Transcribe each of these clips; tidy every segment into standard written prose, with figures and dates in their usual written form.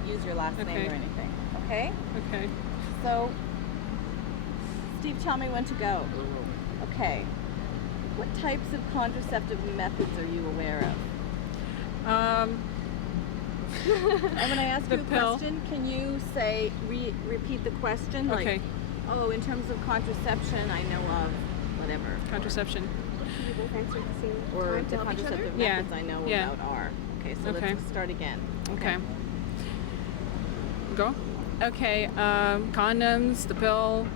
use your last name or anything. Okay? Okay. So, Steve, tell me when to go. Okay. What types of contraceptive methods are you aware of? And when I ask you a pill. question, can you say, repeat the question? Okay. Like, oh, in terms of contraception, I know of whatever. Contraception. You both answered the same Or time the to help each other? contraceptive Yeah. methods I know Yeah. about are. Okay, so Okay. let's start again. Okay. Go. Okay. Condoms, the pill,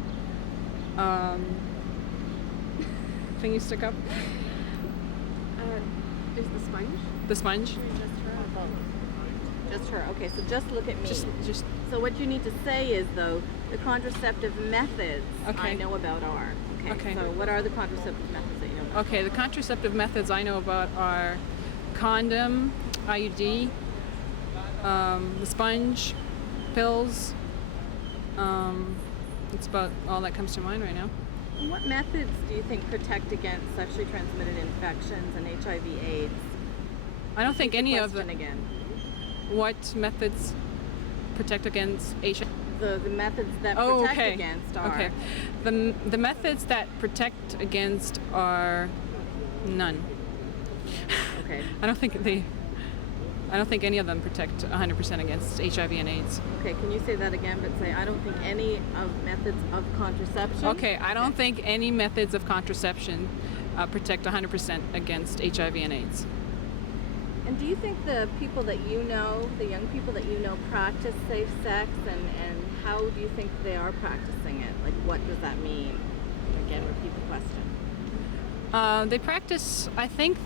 thing you stick up, There's the sponge. the sponge. Just her. Okay, so just look at me. Just. So what you need to say is, though, the contraceptive methods Okay. I know about are. Okay. Okay. So what are the contraceptive methods that you know about? Okay. The contraceptive methods I know about are condom, IUD, the sponge, pills. It's about all that comes to mind right now. What methods do you think protect against sexually transmitted infections and HIV/AIDS? I don't think any of Question the again. what methods protect against HIV. The methods that Oh, protect okay. against are. Okay. The methods that protect against are none. Okay. I don't think any of them protect 100% against HIV and AIDS. Okay. Can you say that again? But say I don't think any of methods of contraception. Okay, I don't think any methods of contraception protect 100% against HIV and AIDS. And do you think the people that you know, the young people that you know, practice safe sex, and how do you think they are practicing it? Like, what does that mean? Again, repeat the question. I think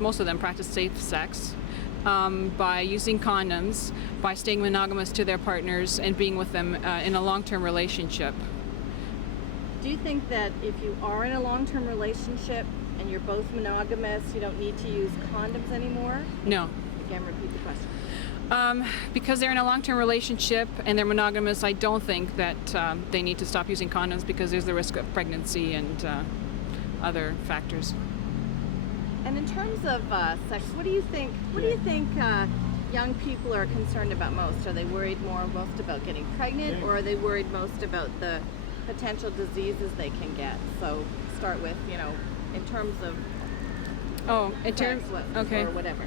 most of them practice safe sex by using condoms, by staying monogamous to their partners and being with them in a long-term relationship. Do you think that if you are in a long-term relationship and you're both monogamous, you don't need to use condoms anymore? No. Again, repeat the question. Because they're in a long-term relationship and they're monogamous, I don't think that they need to stop using condoms because there's the risk of pregnancy and other factors. And in terms of sex, what do you think? What do you think young people are concerned about most? Are they worried most about getting pregnant, or are they worried most about the potential diseases they can get? So start with, in terms of sex, okay. or whatever.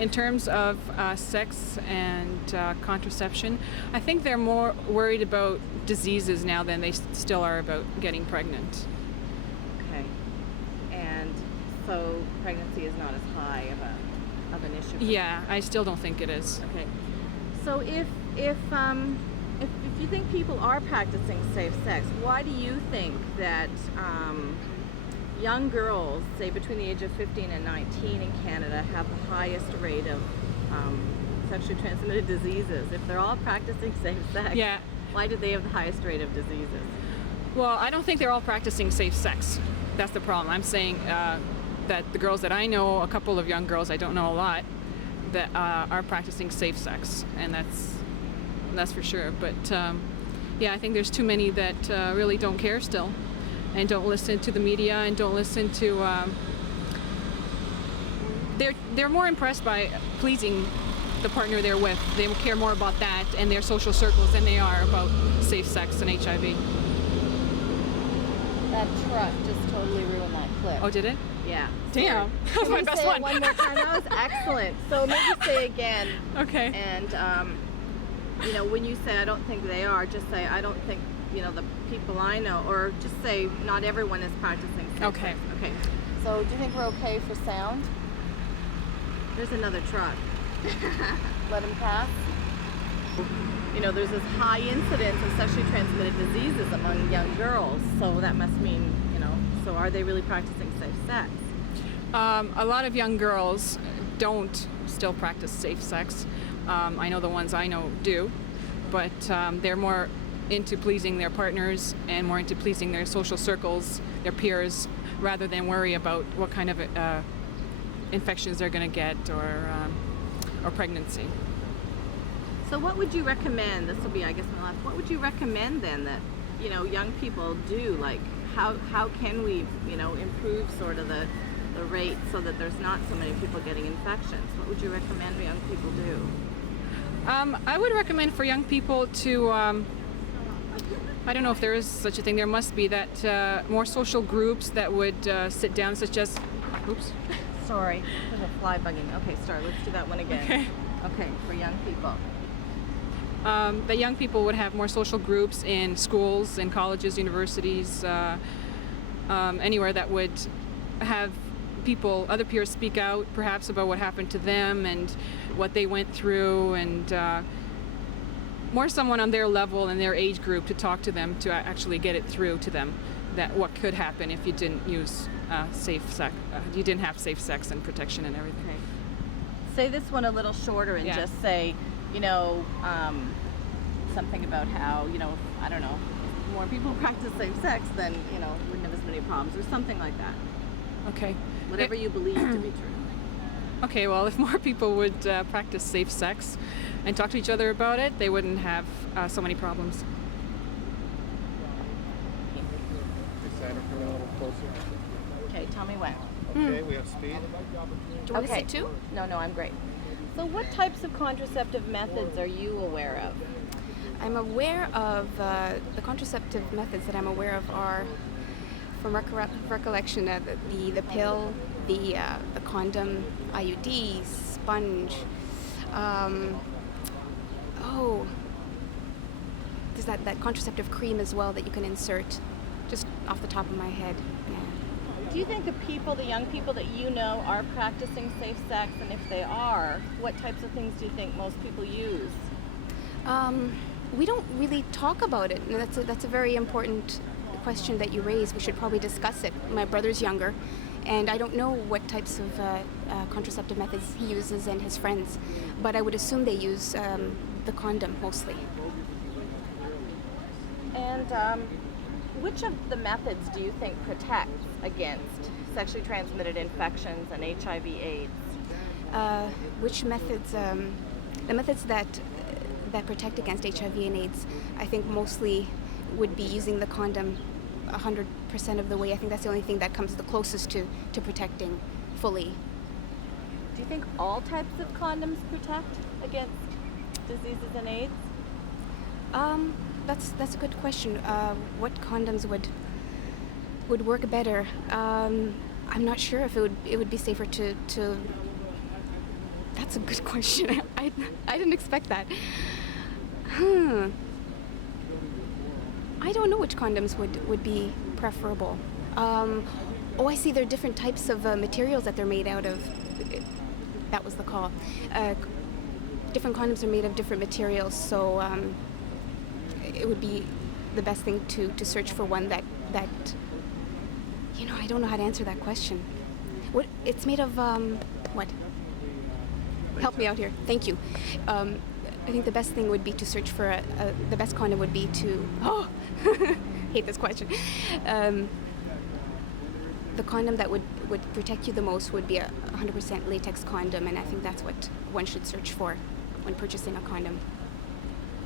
In terms of sex and contraception, I think they're more worried about diseases now than they still are about getting pregnant. Okay. And so pregnancy is not as high of an issue. Yeah, I still don't think it is. Okay. So if you think people are practicing safe sex, why do you think that young girls, say between the age of 15 and 19 in Canada, have the highest rate of sexually transmitted diseases? If they're all practicing safe sex, Yeah. why do they have the highest rate of diseases? Well, I don't think they're all practicing safe sex. That's the problem. I'm saying that the girls that I know, a couple of young girls, I don't know a lot, that are practicing safe sex, and that's for sure. But yeah, I think there's too many that really don't care still, and don't listen to the media, and don't listen to. They're more impressed by pleasing the partner they're with. They care more about that and their social circles than they are about safe sex and HIV. That truck just totally ruined that clip. Oh, did it? Yeah. Damn, that was Can my you best say one. it one more time? That was excellent. So maybe say again. Okay. And when you say I don't think they are, just say I don't think the people I know, or just say not everyone is practicing safe Okay. sex. Okay. So do you think we're okay for sound? There's another truck. Let him pass. There's this high incidence of sexually transmitted diseases among young girls. So that must mean, so are they really practicing safe sex? A lot of young girls don't still practice safe sex. I know the ones I know do, but they're more into pleasing their partners and more into pleasing their social circles, their peers, rather than worry about what kind of infections they're going to get or pregnancy. So what would you recommend? This will be, I guess, my last. What would you recommend then that young people do? Like, how can we improve sort of the rate so that there's not so many people getting infections? What would you recommend young people do? I would recommend for young people to, I don't know if there is such a thing, there must be, that more social groups that would sit down, such as, oops. Sorry, there's a fly bugging. Okay, sorry, let's do that one again. Okay. Okay, for young people. That young people would have more social groups in schools, in colleges, universities, anywhere that would have people, other peers speak out perhaps about what happened to them and what they went through, and more someone on their level and their age group to talk to them, to actually get it through to them that what could happen if you didn't use safe sex, you didn't have safe sex and protection and everything. Okay. Say this one a little shorter and Yeah. just say, something about how, I don't know, if more people practice safe sex, then, wouldn't have as many problems, or something like that. Okay. Whatever you believe to be true. Okay, well, if more people would practice safe sex and talk to each other about it, they wouldn't have so many problems. Decided to come a little closer. Okay, tell me when. Okay, we have speed. Do you want to sit too? No, I'm great. So what types of contraceptive methods are you aware of? I'm aware of the contraceptive methods that I'm aware of are, from recollection, the pill, the condom, IUD, sponge. There's that contraceptive cream as well that you can insert, just off the top of my head. Yeah. Do you think the young people that you know are practicing safe sex? And if they are, what types of things do you think most people use? We don't really talk about it, and that's a very important question that you raise. We should probably discuss it. My brother's younger, and I don't know what types of contraceptive methods he uses and his friends, but I would assume they use the condom mostly. And which of the methods do you think protects against sexually transmitted infections and HIV/AIDS? Which methods? The methods that protect against HIV and AIDS, I think mostly would be using the condom 100% of the way. I think that's the only thing that comes the closest to protecting fully. Do you think all types of condoms protect against diseases and AIDS? That's a good question. What condoms would work better? I'm not sure if it would be safer to. That's a good question. I didn't expect that. I don't know which condoms would be preferable. I see there are different types of materials that they're made out of. That was the call. Different condoms are made of different materials, so it would be the best thing to search for one that I don't know how to answer that question. What it's made of? What? Help me out here. Thank you. I think the best thing would be to search for the best condom would be to. Oh, hate this question. The condom that would protect you the most would be a 100% latex condom, and I think that's what one should search for when purchasing a condom.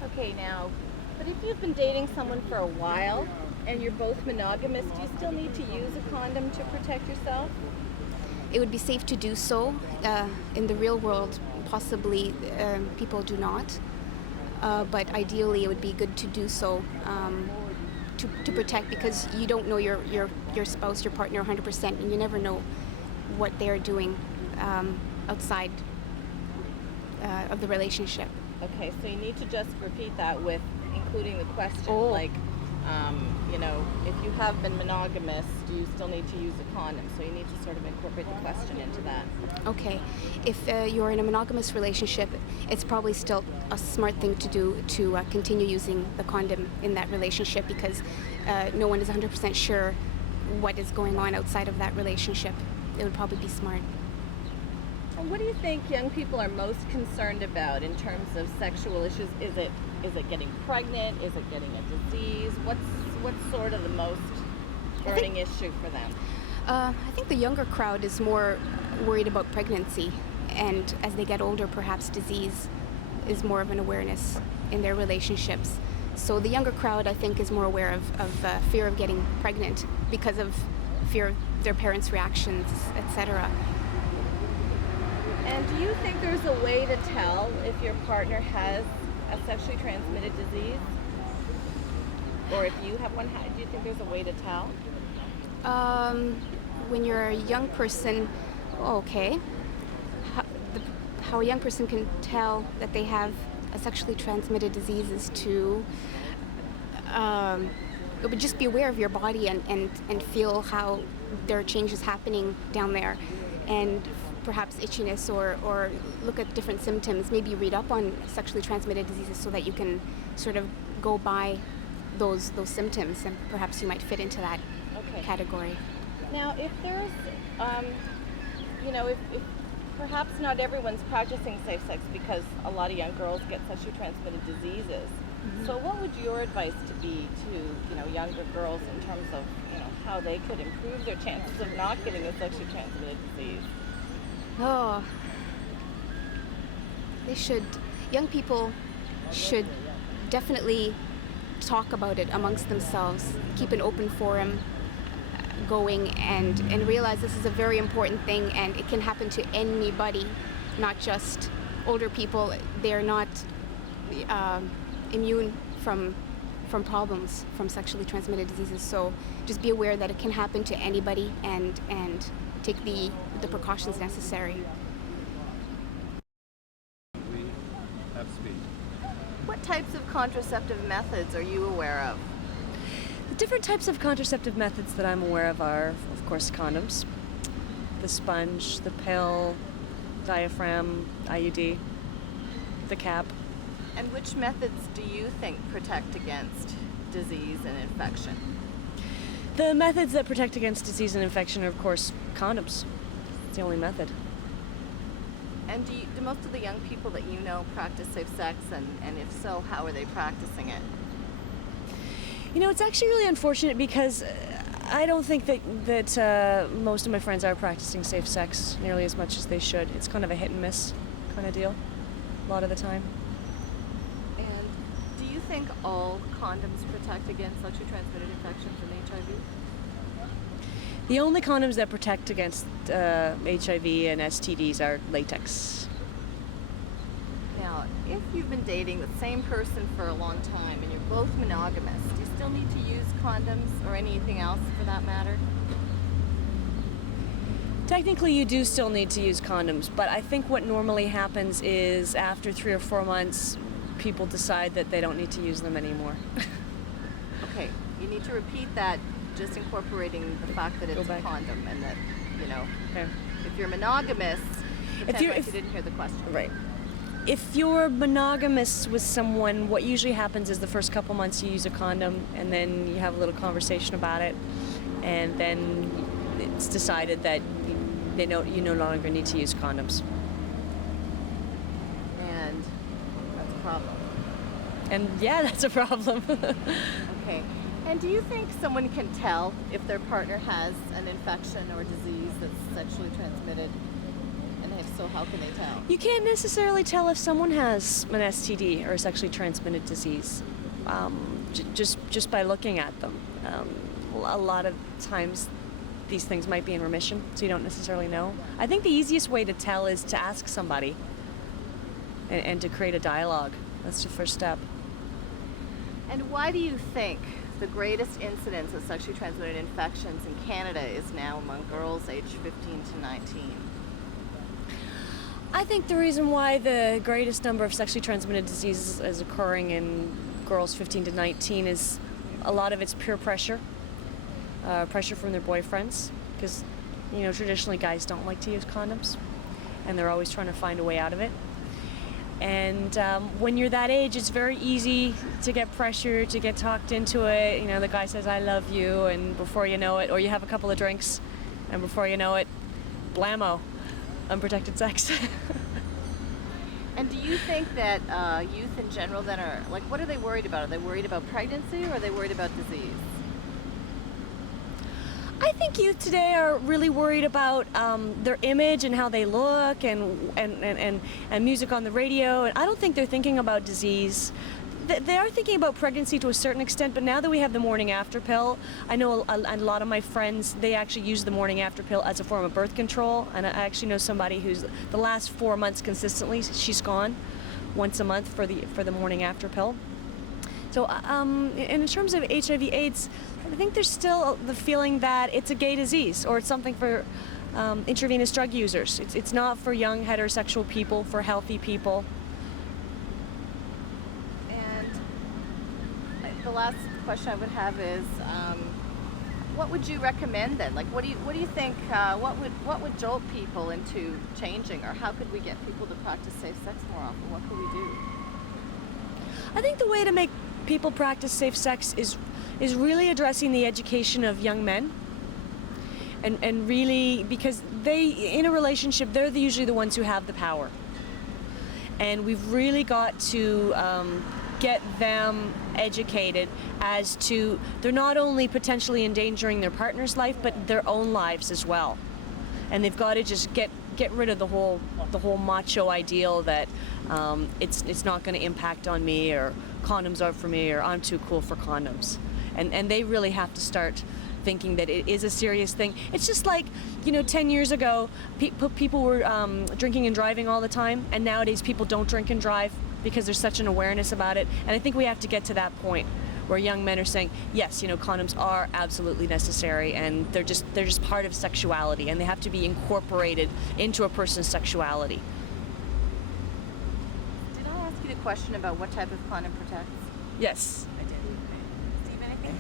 Okay, now, but if you've been dating someone for a while and you're both monogamous, do you still need to use a condom to protect yourself? It would be safe to do so. In the real world, possibly people do not. But ideally, it would be good to do so to protect, because you don't know your spouse, your partner 100%, and you never know what they're doing outside of the relationship. Okay, so you need to just repeat that with including the question, like, if you have been monogamous, do you still need to use a condom? So you need to sort of incorporate the question into that. Okay. If you're in a monogamous relationship, it's probably still a smart thing to do to continue using the condom in that relationship, because no one is 100% sure what is going on outside of that relationship. It would probably be smart. And what do you think young people are most concerned about in terms of sexual issues? Is it getting pregnant? Is it getting a disease? What's sort of the most burning issue for them? I think the younger crowd is more worried about pregnancy, and as they get older, perhaps disease is more of an awareness in their relationships. So the younger crowd, I think, is more aware of fear of getting pregnant because of fear of their parents' reactions, etc. And do you think there's a way to tell if your partner has a sexually transmitted disease? Or if you have one, do you think there's a way to tell? When you're a young person, okay. How a young person can tell that they have a sexually transmitted disease is to it would just be aware of your body and feel how there are changes happening down there, and perhaps itchiness or look at different symptoms, maybe read up on sexually transmitted diseases so that you can sort of go by those symptoms, and perhaps you might fit into that category. Now, if there's, if perhaps not everyone's practicing safe sex because a lot of young girls get sexually transmitted diseases. Mm-hmm. So what would your advice to be to, younger girls in terms of, how they could improve their chances of not getting a sexually transmitted disease? Oh, young people should definitely talk about it amongst themselves, keep an open forum going, and realize this is a very important thing, and it can happen to anybody, not just older people. They're not immune from problems from sexually transmitted diseases, so just be aware that it can happen to anybody, and take the precautions necessary. We have speed. What types of contraceptive methods are you aware of? The different types of contraceptive methods that I'm aware of are, of course, condoms, the sponge, the pill, diaphragm, IUD, the cap. And which methods do you think protect against disease and infection? The methods that protect against disease and infection are, of course, condoms. It's the only method. And do most of the young people that you know practice safe sex, and if so, how are they practicing it? It's actually really unfortunate because I don't think that most of my friends are practicing safe sex nearly as much as they should. It's kind of a hit and miss kind of deal a lot of the time. And do you think all condoms protect against sexually transmitted infections and HIV? The only condoms that protect against HIV and STDs are latex. Now, if you've been dating the same person for a long time and you're both monogamous, do you still need to use condoms or anything else for that matter? Technically, you do still need to use condoms, but I think what normally happens is after 3 or 4 months, people decide that they don't need to use them anymore. Okay, you need to repeat that, just incorporating the fact that it's a condom, and that, Okay. if you're monogamous, pretend like you didn't hear the question. Right. If you're monogamous with someone, what usually happens is the first couple months you use a condom, and then you have a little conversation about it, and then it's decided that you no longer need to use condoms. And that's a problem. And yeah, that's a problem. Okay. And do you think someone can tell if their partner has an infection or disease that's sexually transmitted? And if so, how can they tell? You can't necessarily tell if someone has an STD or a sexually transmitted disease just by looking at them. A lot of times these things might be in remission, so you don't necessarily know. I think the easiest way to tell is to ask somebody and to create a dialogue. That's the first step. And why do you think the greatest incidence of sexually transmitted infections in Canada is now among girls aged 15 to 19? I think the reason why the greatest number of sexually transmitted diseases is occurring in girls 15 to 19 is a lot of it's peer pressure, pressure from their boyfriends, because traditionally guys don't like to use condoms, and they're always trying to find a way out of it. And when you're that age, it's very easy to get pressure, to get talked into it. The guy says, "I love you," and before you know it, or you have a couple of drinks, and before you know it, blammo, unprotected sex. And do you think that youth in general then are, what are they worried about? Are they worried about pregnancy, or are they worried about disease? I think youth today are really worried about their image and how they look, and music on the radio. And I don't think they're thinking about disease. They are thinking about pregnancy to a certain extent, but now that we have the morning after pill, I know a lot of my friends, they actually use the morning after pill as a form of birth control, and I actually know somebody who's the last 4 months consistently, she's gone once a month for the morning after pill. So in terms of HIV/AIDS, I think there's still the feeling that it's a gay disease, or it's something for intravenous drug users. It's not for young heterosexual people, for healthy people. And the last question I would have is, what would you recommend then? Like, what do you think? What would jolt people into changing, or how could we get people to practice safe sex more often? What could we do? I think the way to make people practice safe sex is really addressing the education of young men. And really, because they, in a relationship, they're usually the ones who have the power. And we've really got to get them educated as to, they're not only potentially endangering their partner's life, but their own lives as well. And they've got to just get rid of the whole macho ideal that it's not going to impact on me, or condoms are for me, or I'm too cool for condoms. And they really have to start thinking that it is a serious thing. It's just like, 10 years ago, people were drinking and driving all the time, and nowadays people don't drink and drive because there's such an awareness about it. And I think we have to get to that point where young men are saying, yes, condoms are absolutely necessary, and they're just part of sexuality, and they have to be incorporated into a person's sexuality. Did I ask you the question about what type of condom protects? Yes. I did. Steve, anything?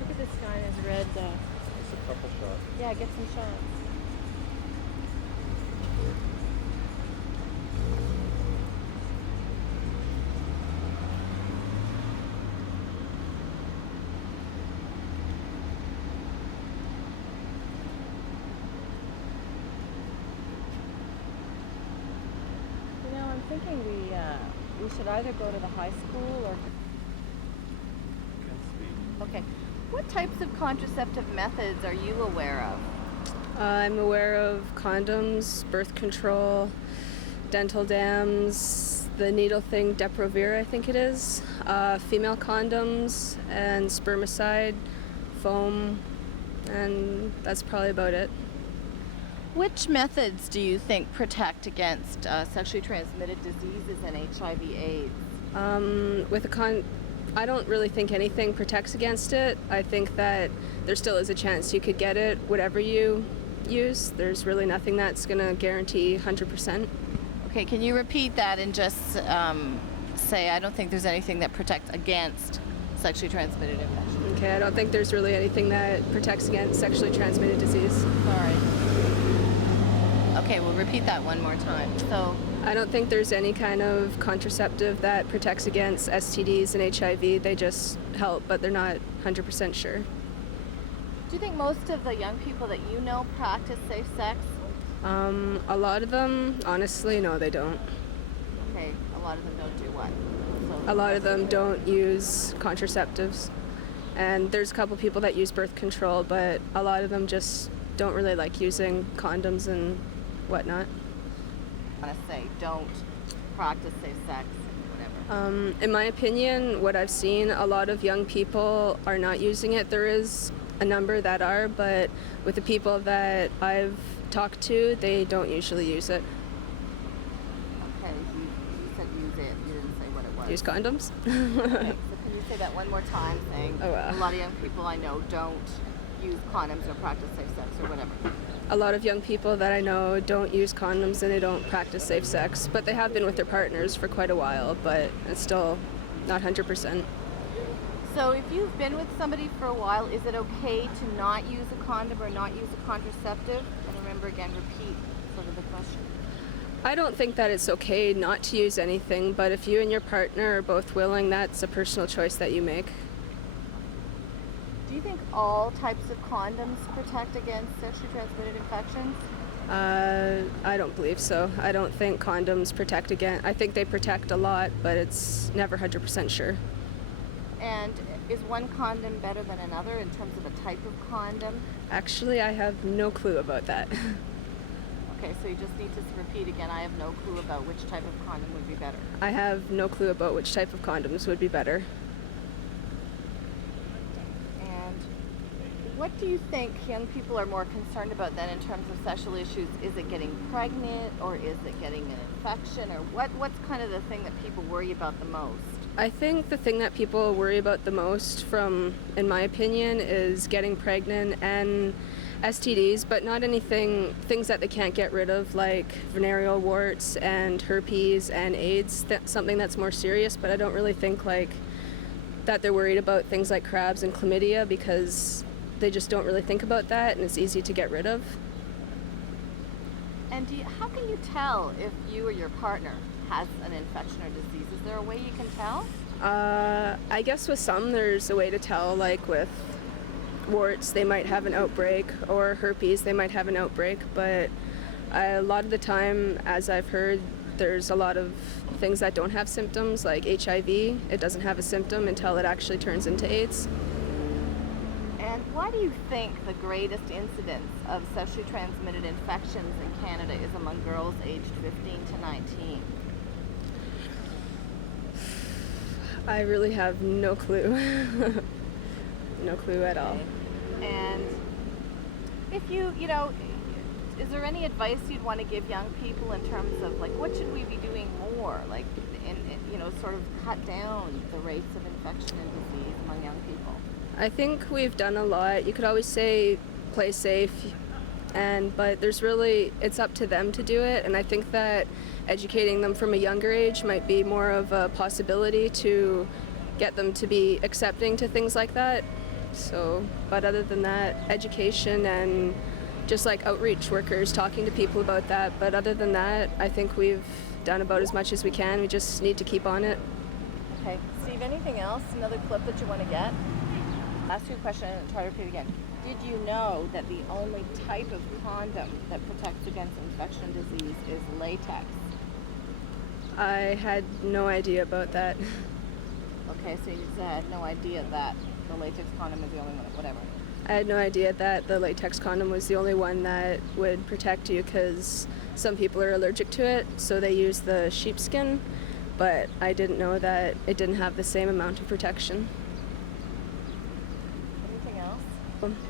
Look at this guy in his red. It's a couple shot. Yeah, get some shots. I'm thinking we should either go to the high school or. Against speed. Okay. What types of contraceptive methods are you aware of? I'm aware of condoms, birth control, dental dams, the needle thing, Depo-Provera, I think it is, female condoms, and spermicide, foam, and that's probably about it. Which methods do you think protect against sexually transmitted diseases and HIV/AIDS? I don't really think anything protects against it. I think that there still is a chance you could get it, whatever you use. There's really nothing that's going to guarantee 100%. Okay, can you repeat that and just say, I don't think there's anything that protects against sexually transmitted infection? Okay, I don't think there's really anything that protects against sexually transmitted disease. Sorry. Okay, we'll repeat that one more time. So, I don't think there's any kind of contraceptive that protects against STDs and HIV. They just help, but they're not 100% sure. do you think most of the young people that you know practice safe sex? A lot of them, honestly, no, they don't. Okay, a lot of them don't do what? So, A lot of them don't use contraceptives. And there's a couple people that use birth control, but a lot of them just don't really like using condoms and whatnot. I want to say don't practice safe sex, whatever. In my opinion, what I've seen, a lot of young people are not using it. There is a number that are, but with the people that I've talked to, they don't usually use it. Okay, you said use it. You didn't say what it was. Use condoms? Okay, so can you say that one more time, saying Oh, a lot of young people I know don't use condoms or practice safe sex or whatever? A lot of young people that I know don't use condoms and they don't practice safe sex, but they have been with their partners for quite a while, but it's still not 100%. So if you've been with somebody for a while, is it okay to not use a condom or not use a contraceptive? And remember again, repeat sort of the question. I don't think that it's okay not to use anything, but if you and your partner are both willing, that's a personal choice that you make. Do you think all types of condoms protect against sexually transmitted infections? I don't believe so. I don't think condoms protect against. I think they protect a lot, but it's never 100% sure. And is one condom better than another in terms of a type of condom? Actually, I have no clue about that. Okay, so you just need to repeat again. I have no clue about which type of condom would be better. I have no clue about which type of condoms would be better. And what do you think young people are more concerned about then in terms of sexual issues? Is it getting pregnant, or is it getting an infection, or what's kind of the thing that people worry about the most? I think the thing that people worry about the most, in my opinion, is getting pregnant and STDs, but not things that they can't get rid of, like venereal warts and herpes and AIDS. That's something that's more serious, but I don't really think that they're worried about things like crabs and chlamydia, because they just don't really think about that, and it's easy to get rid of. And how can you tell if you or your partner has an infection or disease? Is there a way you can tell? I guess with some there's a way to tell, like with warts they might have an outbreak, or herpes they might have an outbreak, but a lot of the time, as I've heard, there's a lot of things that don't have symptoms, like HIV. It doesn't have a symptom until it actually turns into AIDS. And why do you think the greatest incidence of sexually transmitted infections in Canada is among girls aged 15 to 19? I really have no clue. No clue at all. And if is there any advice you'd want to give young people in terms of like what should we be doing more, like in sort of cut down the rates of infection and disease among young people? I think we've done a lot. You could always say play safe, but it's up to them to do it, and I think that educating them from a younger age might be more of a possibility to get them to be accepting to things like that. But other than that, education and just like outreach workers, talking to people about that. But other than that, I think we've done about as much as we can. We just need to keep on it. Okay. Steve, anything else? Another clip that you want to get? Ask you a question and try to repeat again. Did you know that the only type of condom that protects against infection disease is latex? I had no idea about that. Okay, so you had no idea that the latex condom is the only one, whatever. I had no idea that the latex condom was the only one that would protect you, because some people are allergic to it, so they use the sheepskin, but I didn't know that it didn't have the same amount of protection. Anything else?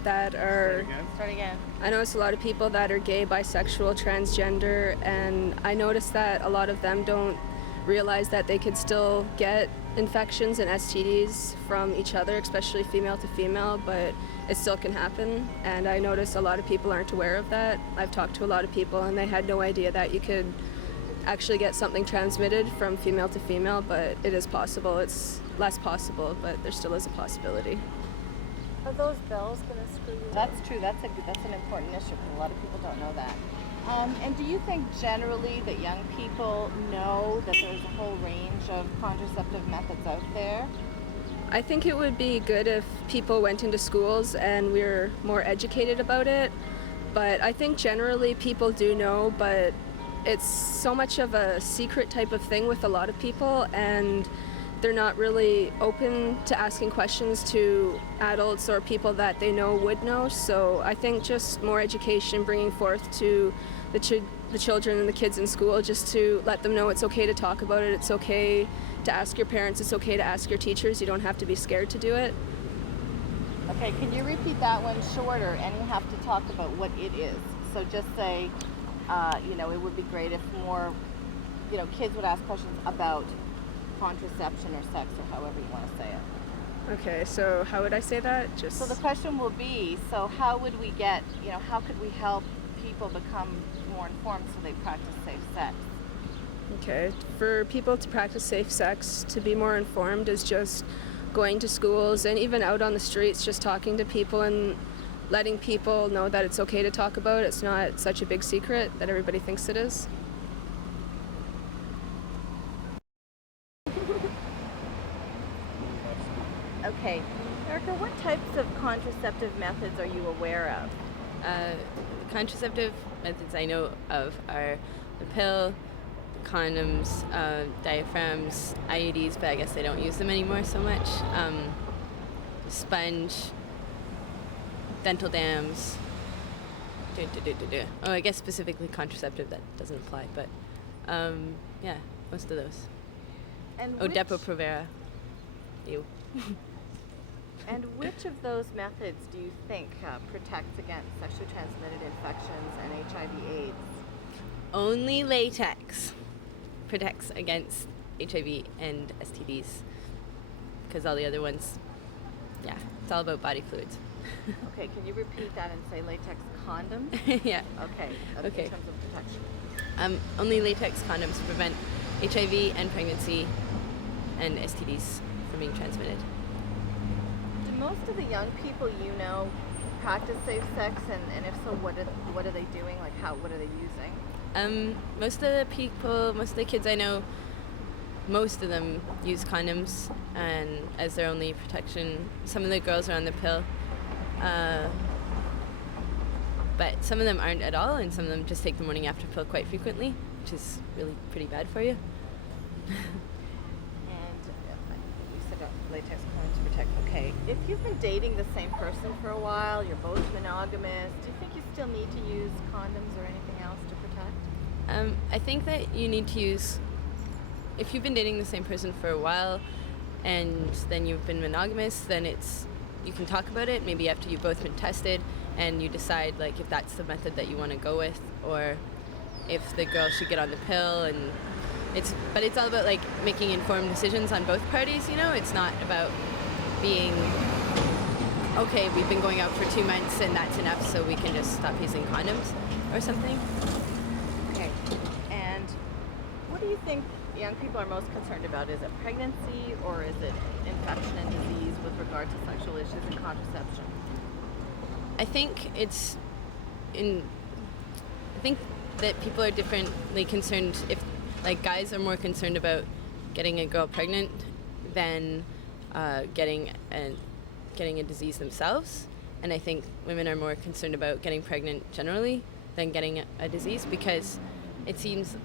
Start again. I notice a lot of people that are gay, bisexual, transgender, and I notice that a lot of them don't realize that they could still get infections and STDs from each other, especially female to female, but it still can happen, and I notice a lot of people aren't aware of that. I've talked to a lot of people and they had no idea that you could actually get something transmitted from female to female, but it is possible. It's less possible, but there still is a possibility. Are those bells going to screw you? That's true. That's an important issue because a lot of people don't know that. And do you think generally that young people know that there's a whole range of contraceptive methods out there? I think it would be good if people went into schools and we were more educated about it, but I think generally people do know, but it's so much of a secret type of thing with a lot of people, and they're not really open to asking questions to adults or people that they know would know. So I think just more education, bringing forth to the children and the kids in school, just to let them know it's okay to talk about it, it's okay to ask your parents, it's okay to ask your teachers, you don't have to be scared to do it. Okay, can you repeat that one shorter, and you have to talk about what it is. So just say, it would be great if more, kids would ask questions about contraception or sex, or however you want to say it. Okay, so how would I say that? So the question will be, so how would we get, how could we help people become more informed so they practice safe sex? Okay, for people to practice safe sex, to be more informed, is just going to schools and even out on the streets, just talking to people and letting people know that it's okay to talk about it. It's not such a big secret that everybody thinks it is. Okay, Erica, what types of contraceptive methods are you aware of? Contraceptive methods I know of are the pill, the condoms, diaphragms, IUDs, but I guess I don't use them anymore so much. Sponge, dental dams, Oh, I guess specifically contraceptive, that doesn't apply, but yeah, most of those. And Oh, Depo-Provera. Ew. And which of those methods do you think protects against sexually transmitted infections and HIV/AIDS? Only latex protects against HIV and STDs, because all the other ones, yeah, it's all about body fluids. Okay, can you repeat that and say latex condoms? Yeah. Okay. Okay. In terms of protection. Only latex condoms prevent HIV and pregnancy and STDs from being transmitted. Do most of the young people you know practice safe sex, and if so, what are they doing? Like, what are they using? Most of the people, most of the kids I know, most of them use condoms and as their only protection. Some of the girls are on the pill, but some of them aren't at all, and some of them just take the morning after pill quite frequently, which is really pretty bad for you. And you said latex condoms protect. Okay. If you've been dating the same person for a while, you're both monogamous, do you think you still need to use condoms or anything else to protect? I think that you need to use, if you've been dating the same person for a while and then you've been monogamous, then you can talk about it maybe after you've both been tested and you decide like if that's the method that you want to go with, or if the girl should get on the pill. And it's all about like making informed decisions on both parties, you know. It's not about being okay, we've been going out for 2 months and that's enough, so we can just stop using condoms or something. Okay. And what do you think young people are most concerned about? Is it pregnancy or is it infection and disease with regard to sexual issues and contraception? I think that people are differently concerned. If like guys are more concerned about getting a girl pregnant than getting a disease themselves, and I think women are more concerned about getting pregnant generally than getting a disease, because it seems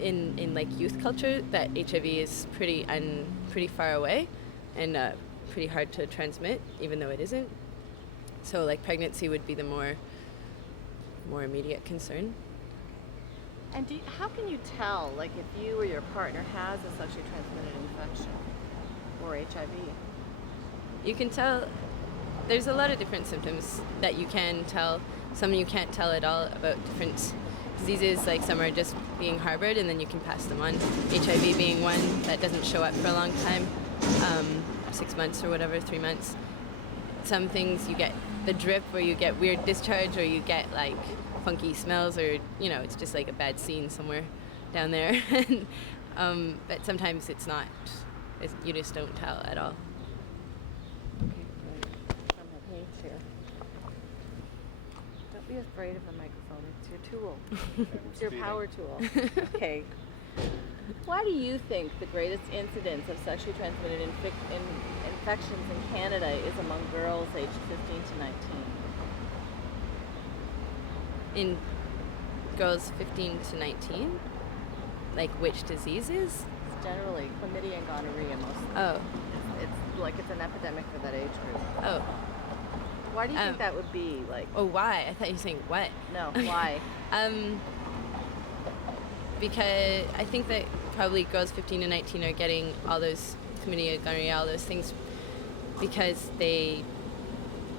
in like youth culture that HIV is pretty far away and pretty hard to transmit, even though it isn't. So like pregnancy would be the more immediate concern. And how can you tell, like, if you or your partner has a sexually transmitted infection or HIV? You can tell, there's a lot of different symptoms that you can tell. Some you can't tell at all about different diseases, like some are just being harbored and then you can pass them on. HIV being one that doesn't show up for a long time, 6 months or whatever, 3 months. Some things you get the drip where you get weird discharge, or you get like funky smells, or you know, it's just like a bad scene somewhere down there. But sometimes it's not, you just don't tell at all. Okay, on my page here. Don't be afraid of the microphone, it's your tool. It's your power tool. Okay. Why do you think the greatest incidence of sexually transmitted infections in Canada is among girls aged 15 to 19? In girls 15 to 19? Like which diseases? It's generally chlamydia and gonorrhea mostly. Oh. It's like it's an epidemic for that age group. Oh. Why do you think that would be? Like? Oh, why? I thought you were saying what? No, why? Because I think that probably girls 15 to 19 are getting all those chlamydia, gonorrhea, all those things because they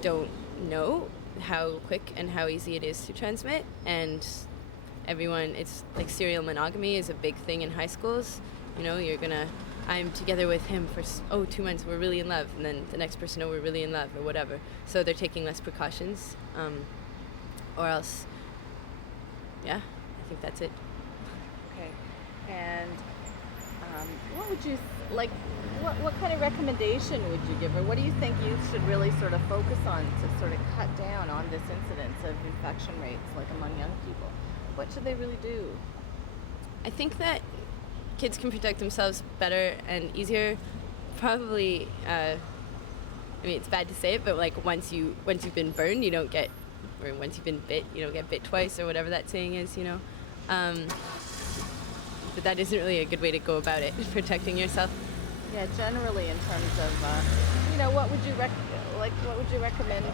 don't know how quick and how easy it is to transmit. And everyone, it's like serial monogamy is a big thing in high schools. You know, I'm together with him for 2 months, we're really in love, and then the next person, we're really in love, or whatever. So they're taking less precautions, or else, yeah, I think that's it. Okay. And what would you, like, what kind of recommendation would you give her? What do you think youth should really sort of focus on to sort of cut down on this incidence of infection rates, like among young people? What should they really do? I think that kids can protect themselves better and easier. Probably, I mean, it's bad to say it, but like once you've been burned, you don't get, or once you've been bit, you don't get bit twice, or whatever that saying is, you know. But that isn't really a good way to go about it, protecting yourself. Yeah, generally in terms of, what would you recommend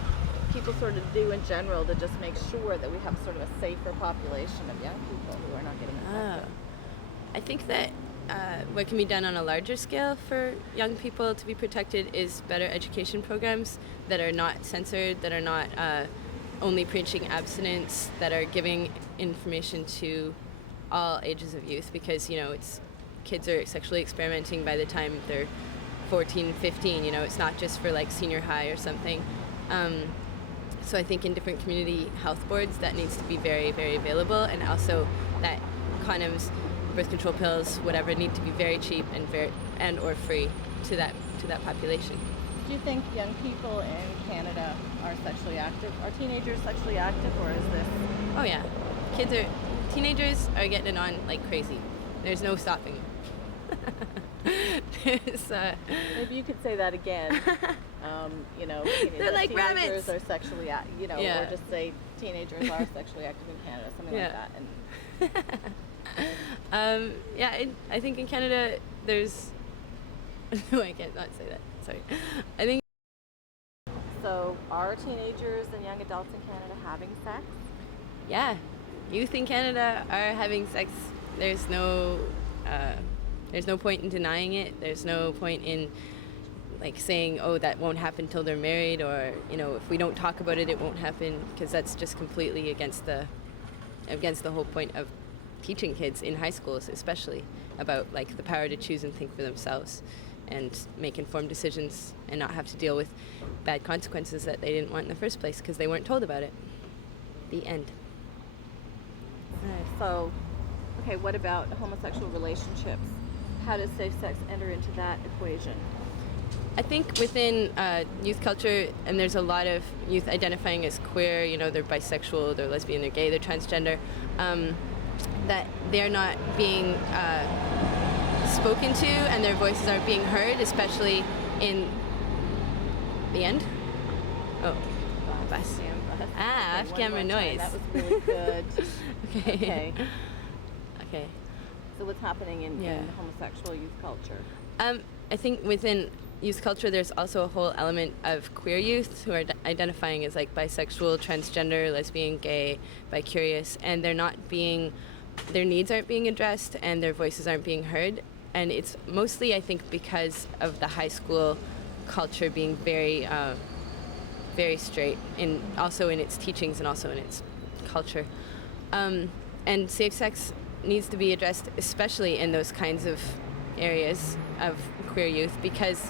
people sort of do in general to just make sure that we have sort of a safer population of young people who are not getting infected? I think that what can be done on a larger scale for young people to be protected is better education programs that are not censored, that are not only preaching abstinence, that are giving information to all ages of youth, because it's kids are sexually experimenting by the time they're 14, 15. It's not just for like senior high or something. So I think in different community health boards that needs to be very, very available, and also that condoms, birth control pills, whatever, need to be very cheap and or free to that population. Do you think young people in Canada are sexually active? Are teenagers sexually active, or is this? Oh yeah, teenagers are getting it on like crazy. There's no stopping them. Maybe you could say that again. They're like teenagers rabbits. are sexually, Yeah. or just say teenagers are sexually active in Canada, something like that. And I think in Canada there's. No, I can't not say that. Sorry. I think. so, are teenagers and young adults in Canada having sex? Yeah, youth in Canada are having sex. There's no point in denying it. There's no point in like saying, oh, that won't happen till they're married, or if we don't talk about it, it won't happen, because that's just completely against the whole point of teaching kids in high schools, especially about like the power to choose and think for themselves and make informed decisions and not have to deal with bad consequences that they didn't want in the first place because they weren't told about it. The end. So, okay, what about homosexual relationships? How does safe sex enter into that equation? I think within youth culture, and there's a lot of youth identifying as queer, they're bisexual, they're lesbian, they're gay, they're transgender, that they're not being spoken to and their voices aren't being heard, especially in the end. Oh, bus. Off-camera noise. That was really good. Okay. Okay. So what's happening in homosexual youth culture? I think within youth culture there's also a whole element of queer youth who are identifying as like bisexual, transgender, lesbian, gay, bi-curious, and their needs aren't being addressed and their voices aren't being heard. And it's mostly, I think, because of the high school culture being very, very straight, also in its teachings and also in its culture. And safe sex needs to be addressed, especially in those kinds of areas of queer youth, because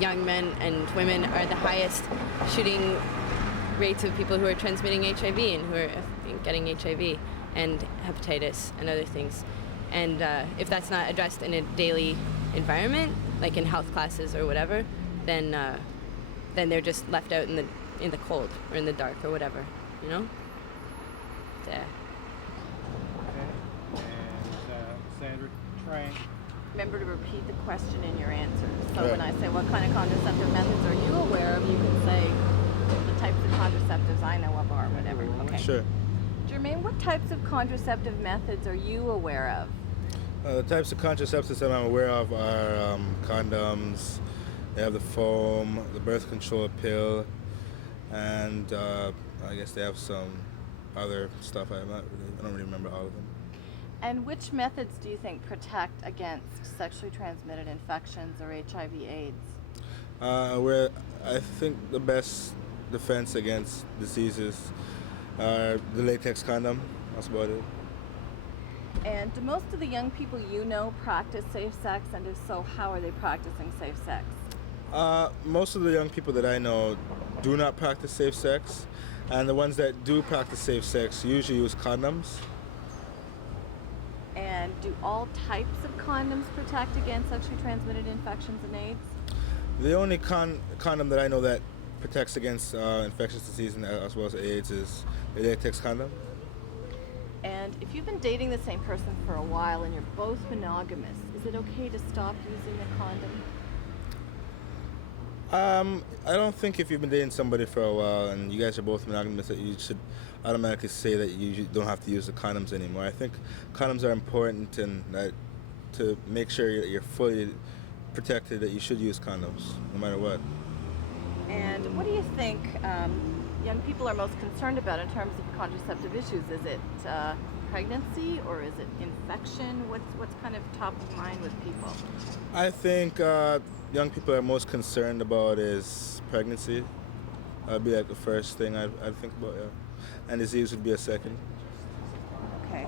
young men and women are the highest shooting rates of people who are transmitting HIV and who are getting HIV and hepatitis and other things. And if that's not addressed in a daily environment, like in health classes or whatever, then they're just left out in the cold or in the dark or whatever, Yeah. Okay. And Sandra Trank. Remember to repeat the question in your answer. So when I say what kind of contraceptive methods are you aware of, you can say the types of contraceptives I know of or whatever. Okay. Sure. Jermaine, what types of contraceptive methods are you aware of? The types of contraceptives that I'm aware of are condoms. They have the foam, the birth control pill, and I guess they have some other stuff. I don't really remember all of them. And which methods do you think protect against sexually transmitted infections or HIV/AIDS? Where I think the best defense against diseases are the latex condom. That's about it. And do most of the young people you know practice safe sex? And if so, how are they practicing safe sex? Most of the young people that I know do not practice safe sex, and the ones that do practice safe sex usually use condoms. And do all types of condoms protect against sexually transmitted infections and AIDS? The only condom that I know that protects against infectious disease and as well as AIDS is the latex condom. And if you've been dating the same person for a while and you're both monogamous, is it okay to stop using the condom? I don't think if you've been dating somebody for a while and you guys are both monogamous that you should automatically say that you don't have to use the condoms anymore. I think condoms are important, and that to make sure you're fully protected, that you should use condoms no matter what. And what do you think young people are most concerned about in terms of contraceptive issues? Is it pregnancy or is it infection? What's kind of top of mind with people? I think young people are most concerned about is pregnancy. That'd be like the first thing I'd think about, yeah. And disease would be a second. Okay.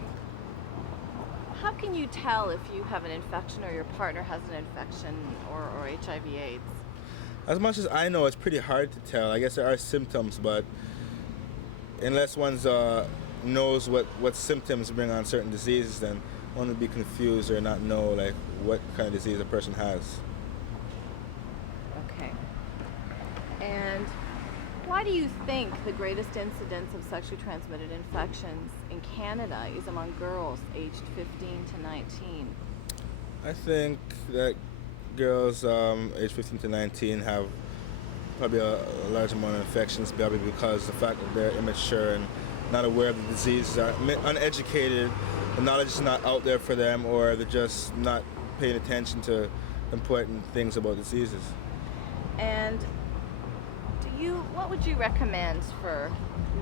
How can you tell if you have an infection or your partner has an infection or HIV/AIDS? As much as I know, it's pretty hard to tell. I guess there are symptoms, but unless one knows what symptoms bring on certain diseases, then one would be confused or not know like what kind of disease a person has. Okay. And why do you think the greatest incidence of sexually transmitted infections in Canada is among girls aged 15 to 19? I think that girls aged 15 to 19 have probably a large amount of infections, probably because the fact that they're immature and not aware of the diseases, are uneducated, the knowledge is not out there for them, or they're just not paying attention to important things about diseases. And what would you recommend for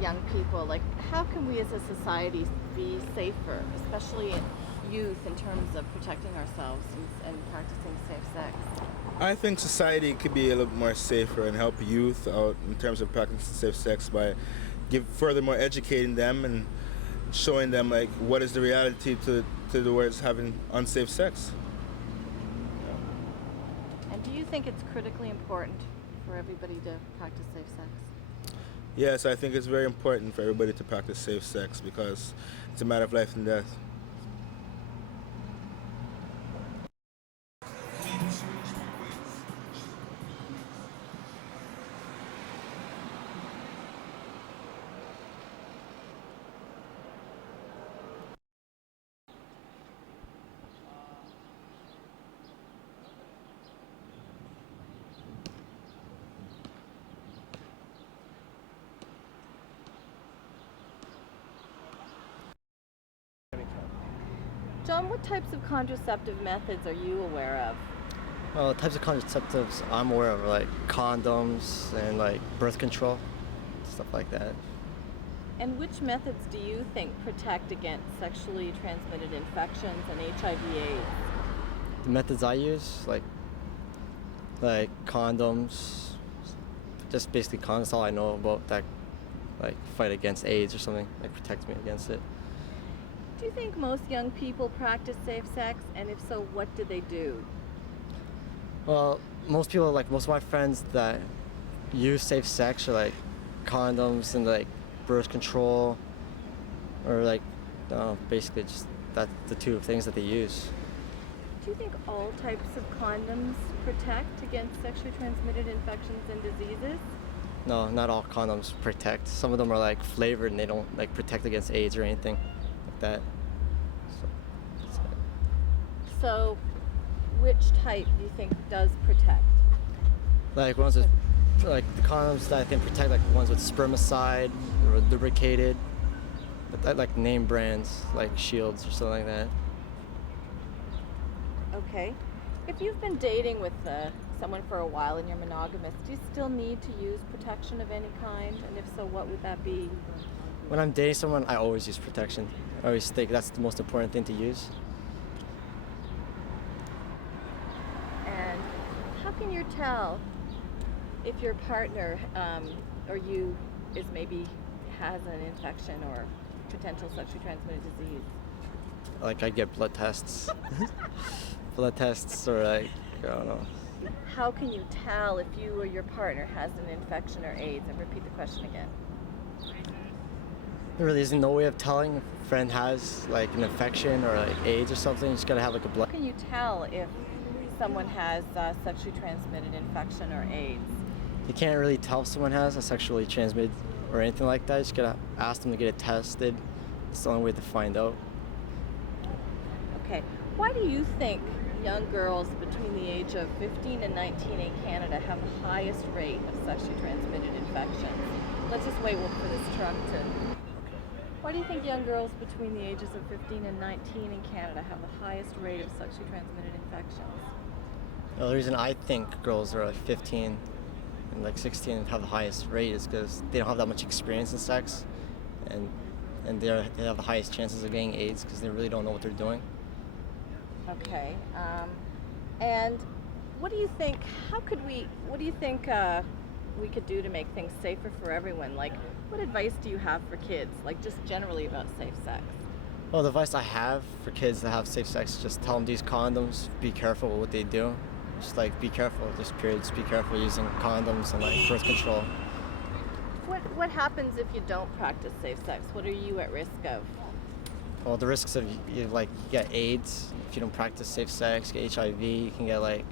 young people? Like, how can we as a society be safer, especially in youth, in terms of protecting ourselves and practicing safe sex? I think society could be a little more safer and help youth out in terms of practicing safe sex by furthermore educating them and showing them like what is the reality to the words having unsafe sex. And do you think it's critically important for everybody to practice safe sex? Yes, I think it's very important for everybody to practice safe sex because it's a matter of life and death. John, what types of contraceptive methods are you aware of? Well, types of contraceptives I'm aware of are like condoms and like birth control, stuff like that. And which methods do you think protect against sexually transmitted infections and HIV/AIDS? The methods I use, like condoms, just basically condoms. That's all I know about that, like fight against AIDS or something, like protect me against it. Do you think most young people practice safe sex? And if so, what do they do? Well, most people, like most of my friends that use safe sex are like condoms and like birth control, or like basically just that's the two things that they use. Do you think all types of condoms protect against sexually transmitted infections and diseases? No, not all condoms protect. Some of them are like flavored and they don't like protect against AIDS or anything like that. So which type do you think does protect? Like ones with, like the condoms that I think protect, like ones with spermicide or lubricated, but that like name brands like Shields or something like that. Okay. If you've been dating with someone for a while and you're monogamous, do you still need to use protection of any kind? And if so, what would that be? When I'm dating someone, I always use protection. I always think that's the most important thing to use. And how can you tell if your partner or you is maybe has an infection or potential sexually transmitted disease? Like I get blood tests. Blood tests or like, I don't know. How can you tell if you or your partner has an infection or AIDS? And repeat the question again. There really isn't no way of telling if a friend has like an infection or like AIDS or something. You just gotta have like a blood. How can you tell if someone has sexually transmitted infection or AIDS? You can't really tell if someone has a sexually transmitted or anything like that. You just gotta ask them to get it tested. It's the only way to find out. Okay. Why do you think young girls between the age of 15 and 19 in Canada have the highest rate of sexually transmitted infections? Let's just wait for this truck to... Why do you think young girls between the ages of 15 and 19 in Canada have the highest rate of sexually transmitted infections? Well, the reason I think girls are like 15 and like 16 have the highest rate is because they don't have that much experience in sex, and they have the highest chances of getting AIDS because they really don't know what they're doing. Okay. And what do you think? What do you think we could do to make things safer for everyone? Like, what advice do you have for kids? Like, just generally about safe sex. Well, the advice I have for kids that have safe sex is just tell them to use condoms. Be careful with what they do. Just like be careful. Just period. Just be careful using condoms and like birth control. What happens if you don't practice safe sex? What are you at risk of? Well, the risks of you get AIDS if you don't practice safe sex. Get HIV. You can get like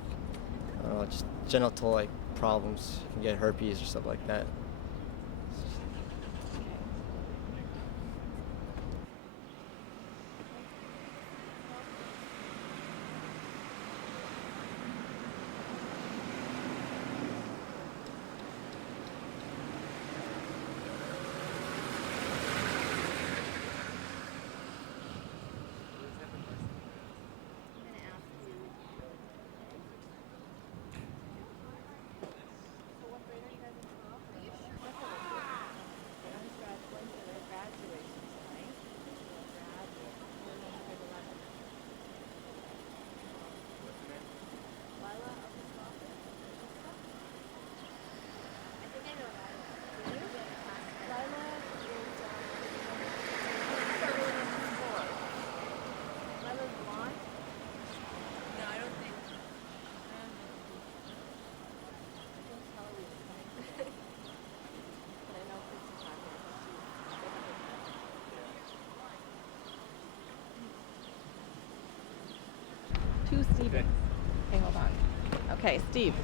I don't know, just genital like problems. You can get herpes or stuff like that. Two Stevens. Okay, hold on. Okay, Steve.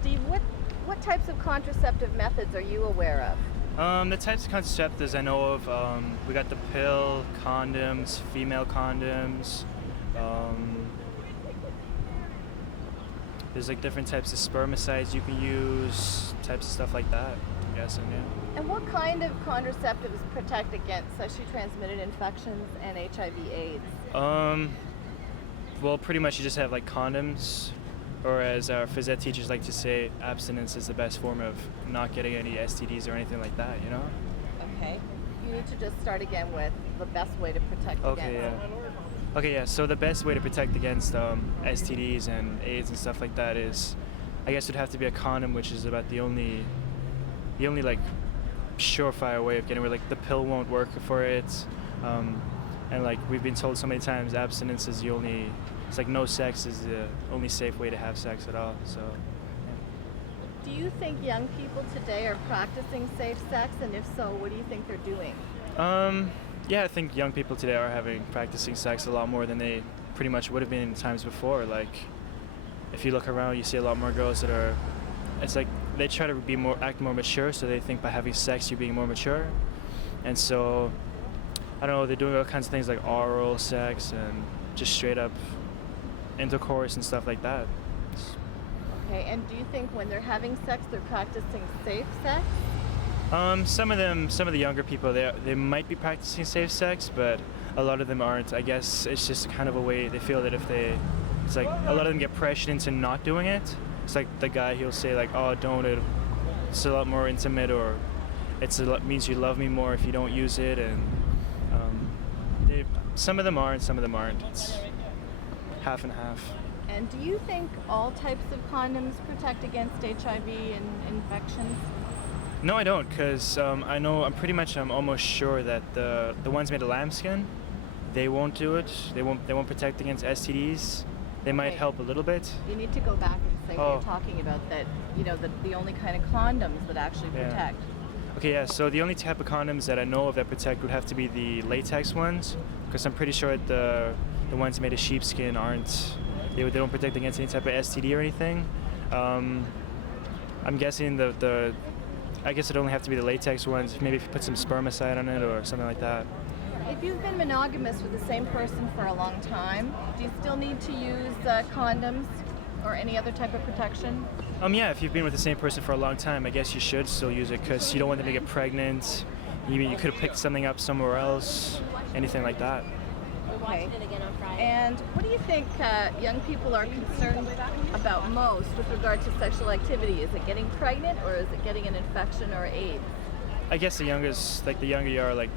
Steve, what types of contraceptive methods are you aware of? The types of contraceptives I know of, we got the pill, condoms, female condoms. There's like different types of spermicides you can use, types of stuff like that, I'm guessing, yeah. And what kind of contraceptives protect against sexually transmitted infections and HIV/AIDS? Well, pretty much you just have like condoms, or as our phys ed teachers like to say, abstinence is the best form of not getting any STDs or anything like that, you know? Okay. You need to just start again with the best way to protect against. Okay, yeah, so the best way to protect against STDs and AIDS and stuff like that is, I guess it'd have to be a condom, which is about the only like surefire way of getting rid. Like the pill won't work for it, and like we've been told so many times, abstinence is the only. It's like no sex is the only safe way to have sex at all. So. Yeah. Do you think young people today are practicing safe sex, and if so, what do you think they're doing? Yeah, I think young people today are practicing sex a lot more than they pretty much would have been in times before. Like, if you look around, you see a lot more girls that are. It's like they try to act more mature, so they think by having sex you're being more mature, and so I don't know. They're doing all kinds of things like oral sex and just straight up intercourse and stuff like that. Okay, and do you think when they're having sex, they're practicing safe sex? Some of the younger people, they might be practicing safe sex, but a lot of them aren't. I guess it's just kind of a way they feel that it's like a lot of them get pressured into not doing it. It's like the guy, he'll say like, oh, don't, it's a lot more intimate, or means you love me more if you don't use it, and some of them are and some of them aren't. It's half and half. And do you think all types of condoms protect against HIV and infections? No, I don't, because I'm almost sure that the ones made of lambskin, they won't do it. They won't protect against STDs. They might help a little bit. You need to go back and say what you're talking about, that, you know, the only kind of condoms that actually protect. Okay, yeah, so the only type of condoms that I know of that protect would have to be the latex ones, because I'm pretty sure the ones made of sheepskin they don't protect against any type of STD or anything. I'm guessing I guess it'd only have to be the latex ones, maybe if you put some spermicide on it or something like that. If you've been monogamous with the same person for a long time, do you still need to use condoms or any other type of protection? Yeah, if you've been with the same person for a long time, I guess you should still use it, because you don't want them to get pregnant. You could have picked something up somewhere else, anything like that. Okay. And what do you think young people are concerned about most with regard to sexual activity? Is it getting pregnant, or is it getting an infection or AIDS? I guess the younger you are, like,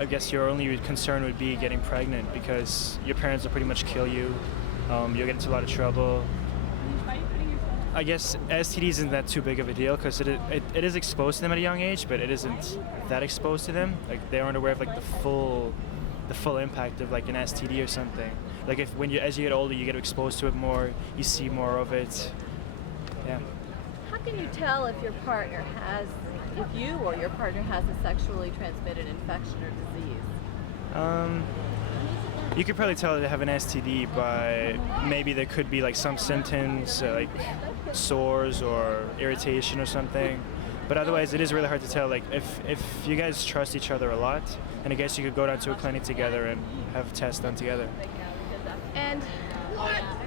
I guess your only concern would be getting pregnant, because your parents will pretty much kill you. You'll get into a lot of trouble. I guess STDs isn't that too big of a deal, because it is exposed to them at a young age, but it isn't that exposed to them. Like, they aren't aware of like the full impact of like an STD or something. Like, as you get older, you get exposed to it more, you see more of it. Yeah. How can you tell if your partner has, if you or your partner has a sexually transmitted infection or disease? You could probably tell they have an STD by maybe there could be like some symptoms, like sores or irritation or something. But otherwise, it is really hard to tell. Like, if you guys trust each other a lot, and I guess you could go down to a clinic together and have tests done together. And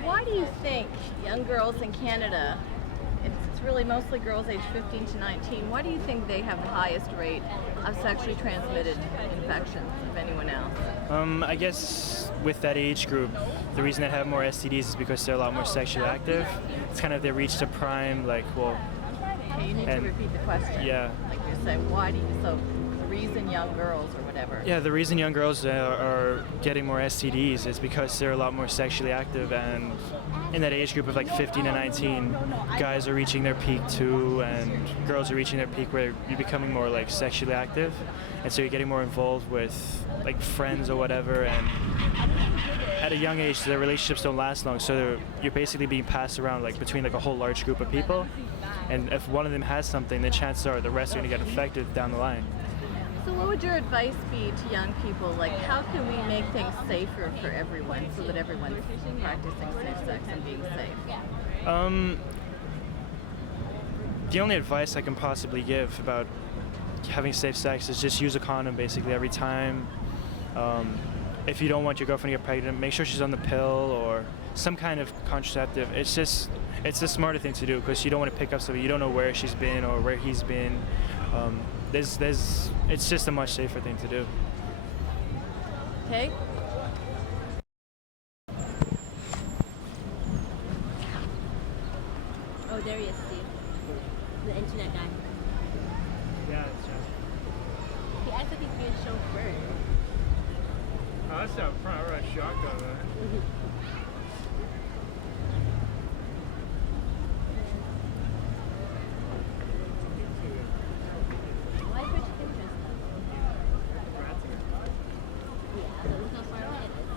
why do you think young girls in Canada, it's really mostly girls aged 15 to 19, why do you think they have the highest rate of sexually transmitted infections of anyone else? I guess with that age group, the reason they have more STDs is because they're a lot more sexually active. It's kind of they reached a prime, like, well... Okay, you need to repeat the question. Yeah. Like you're saying, why do you, so the reason young girls or whatever. Yeah, the reason young girls are getting more STDs is because they're a lot more sexually active, and in that age group of like 15 to 19, guys are reaching their peak too, and girls are reaching their peak where you're becoming more like sexually active, and so you're getting more involved with like friends or whatever, and at a young age the relationships don't last long, so you're basically being passed around like between like a whole large group of people, and if one of them has something, the chances are the rest are going to get infected down the line. So what would your advice be to young people? Like, how can we make things safer for everyone so that everyone's practicing safe sex and being safe? The only advice I can possibly give about having safe sex is just use a condom basically every time. If you don't want your girlfriend to get pregnant, make sure she's on the pill or some kind of contraceptive. It's the smarter thing to do, because you don't want to pick up somebody you don't know where she's been or where he's been. It's just a much safer thing to do. Okay. Oh, there he is, Steve. The internet guy. Yeah, that's right. He acts like he's being chauffeured. Oh, that's out front. I rode a shotgun, man. Why put your interest? Yeah, but look how far away it is.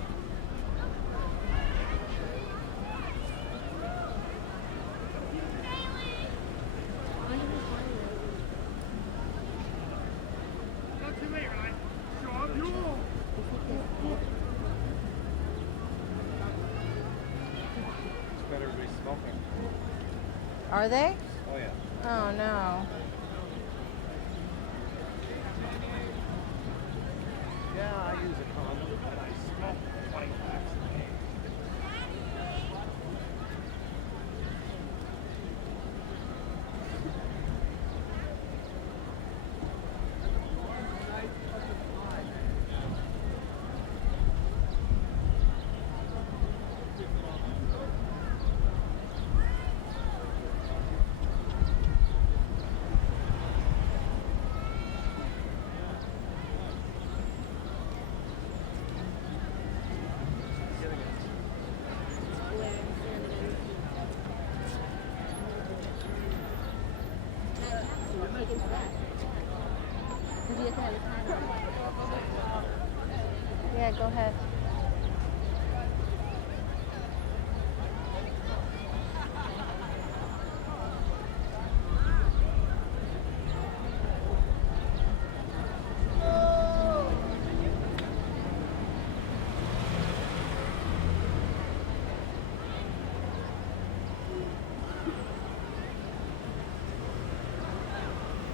Everybody's smoking. Are they? Oh yeah. Oh no. Yeah, I use a condom, but I smoke 20 packs a day. Yeah, go ahead.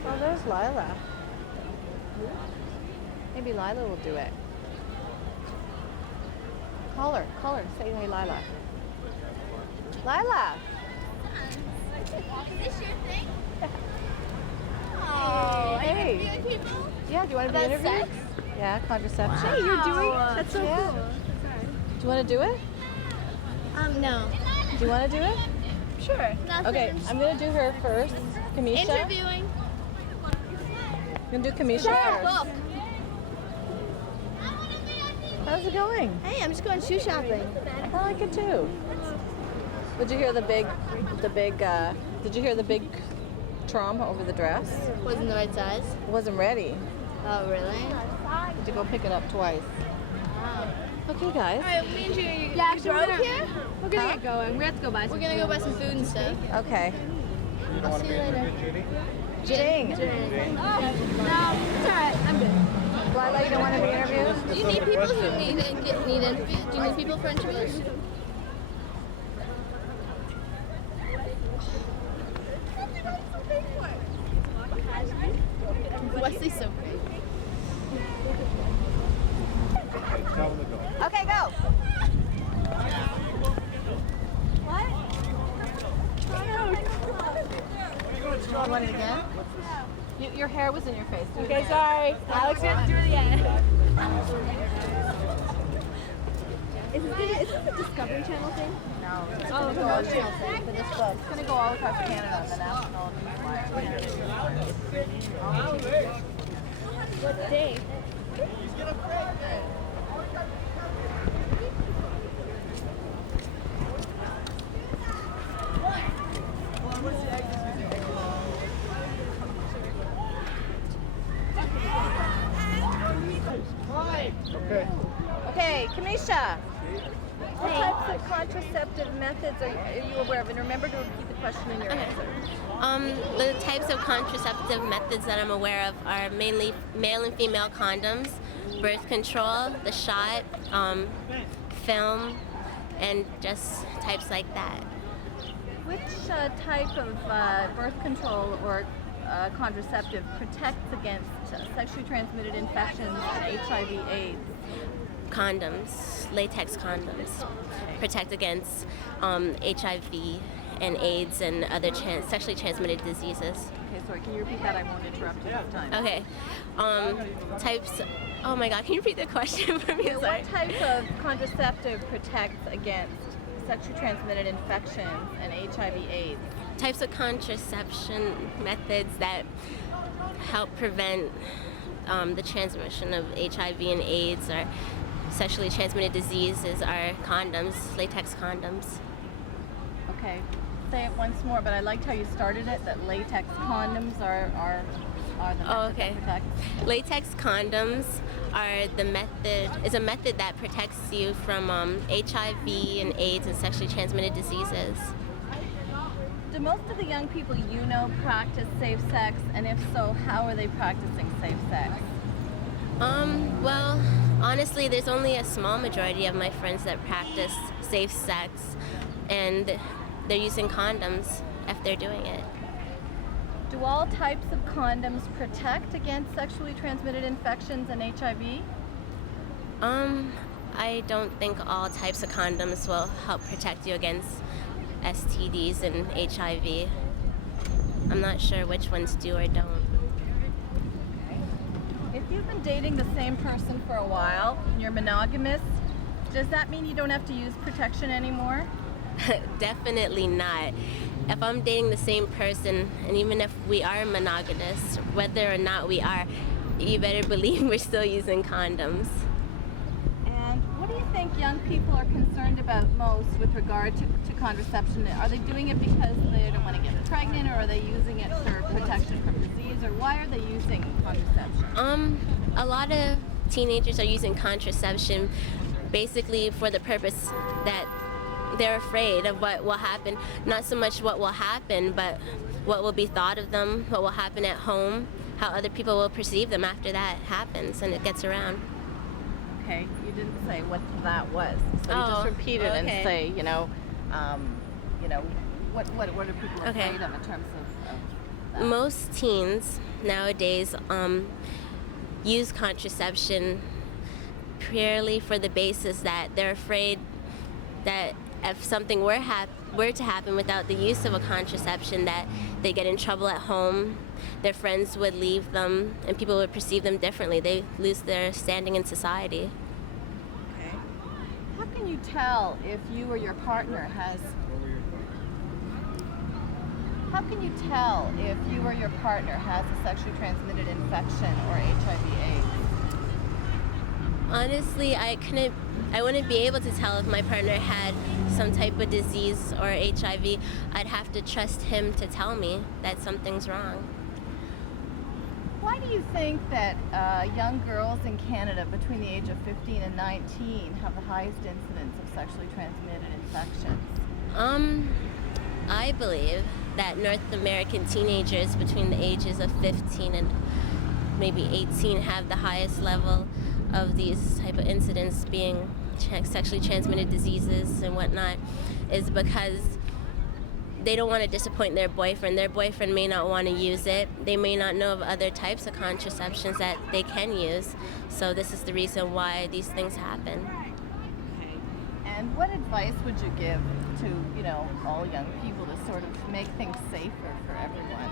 Oh, there's Lila. Maybe Lila will do it. Call her, say hey Lila. Lila! Is this your thing? Oh, Are you hey. interviewing people? Yeah, do you want to be About interviewed? sex? Yeah, contraception. Hey, you're doing? That's so Yeah. cool. you want to do it? No. Do you want to do it? Sure. Okay, I'm going to do her first. Kamisha. Interviewing. I'm going to do Kamisha first. How's it going? Hey, I'm just going shoe shopping. I like it too. Did you hear the big trauma over the dress? Wasn't the right size. It wasn't ready. Oh, really? Did you go pick it up twice? Okay, guys. Alright, me and you. Yeah, actually, we're gonna get going. We have to go buy some. We're gonna go buy some food and stuff. Okay. I'll see you later. Jing. No, it's alright. I'm good. Lila, you don't want to be interviewed? Do you need people who need interviews? Do you need people for interviews? Wesley's so great. Okay, go. You want it again? Your hair was in your face. Okay, sorry. Alex, we have to do it again. Is this a Discovery Channel thing? No, it's going to go on channel thing for this book. It's going to go all across Canada on the national newswire. What day? Okay, Kamisha. What types of contraceptive methods are you aware of? And remember to repeat the question in your answer. The types of contraceptive methods that I'm aware of are mainly male and female condoms, birth control, the shot, film, and just types like that. Which type of birth control or contraceptive protects against sexually transmitted infections and HIV/AIDS? Condoms, latex condoms, protect against HIV and AIDS and other sexually transmitted diseases. Okay, sorry, can you repeat that? I won't interrupt you this time. Okay. Types. Oh my God, can you repeat the question for me? Sorry. What type of contraceptive protects against sexually transmitted infections and HIV/AIDS? Types of contraception methods that help prevent the transmission of HIV and AIDS or sexually transmitted diseases are condoms, latex condoms. Okay, say it once more, but I liked how you started it, that latex condoms are the method that protects. Latex condoms are is a method that protects you from HIV and AIDS and sexually transmitted diseases. Do most of the young people you know practice safe sex, and if so, how are they practicing safe sex? Well, honestly, there's only a small majority of my friends that practice safe sex, and they're using condoms if they're doing it. Do all types of condoms protect against sexually transmitted infections and HIV? I don't think all types of condoms will help protect you against STDs and HIV. I'm not sure which ones do or don't. If you've been dating the same person for a while and you're monogamous, does that mean you don't have to use protection anymore? Definitely not. If I'm dating the same person, and even if we are monogamous, whether or not we are, you better believe we're still using condoms. And what do you think young people are concerned about most with regard to contraception? Are they doing it because they don't want to get pregnant, or are they using it for protection from disease, or why are they using contraception? A lot of teenagers are using contraception basically for the purpose that they're afraid of what will happen. Not so much what will happen, but what will be thought of them, what will happen at home, how other people will perceive them after that happens and it gets around. Okay, you didn't say what that was, so you just repeat it and say, what are people afraid of in terms of that? Most teens nowadays use contraception purely for the basis that they're afraid that if something were to happen without the use of a contraception, that they get in trouble at home, their friends would leave them, and people would perceive them differently. They lose their standing in society. Okay. How can you tell if you or your partner has a sexually transmitted infection or HIV/AIDS? Honestly, I wouldn't be able to tell if my partner had some type of disease or HIV. I'd have to trust him to tell me that something's wrong. Why do you think that young girls in Canada between the age of 15 and 19 have the highest incidence of sexually transmitted infections? I believe that North American teenagers between the ages of 15 and maybe 18 have the highest level of these type of incidents being sexually transmitted diseases and whatnot, is because they don't want to disappoint their boyfriend. Their boyfriend may not want to use it. They may not know of other types of contraceptions that they can use. So this is the reason why these things happen. Okay. And what advice would you give to, all young people to sort of make things safer for everyone?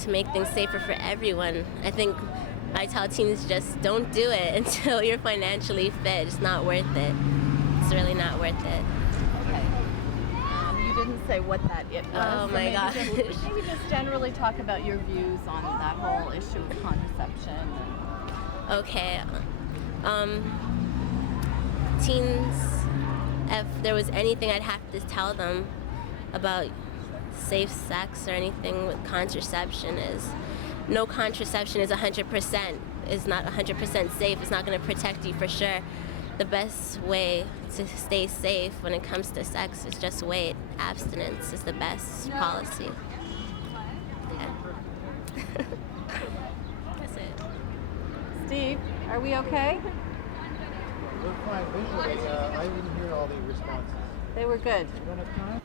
To make things safer for everyone, I think I tell teens just don't do it until you're financially fit. It's not worth it. It's really not worth it. Okay. You didn't say what that it was. Oh my gosh. Maybe just generally talk about your views on that whole issue of contraception. Okay. Teens, if there was anything I'd have to tell them about safe sex or anything with contraception is no contraception is 100%, is not 100% safe. It's not going to protect you for sure. The best way to stay safe when it comes to sex is just wait. Abstinence is the best policy. Okay. That's it. Steve, are we okay? We're fine. Visually, I didn't hear all the responses. They were good. You don't have time?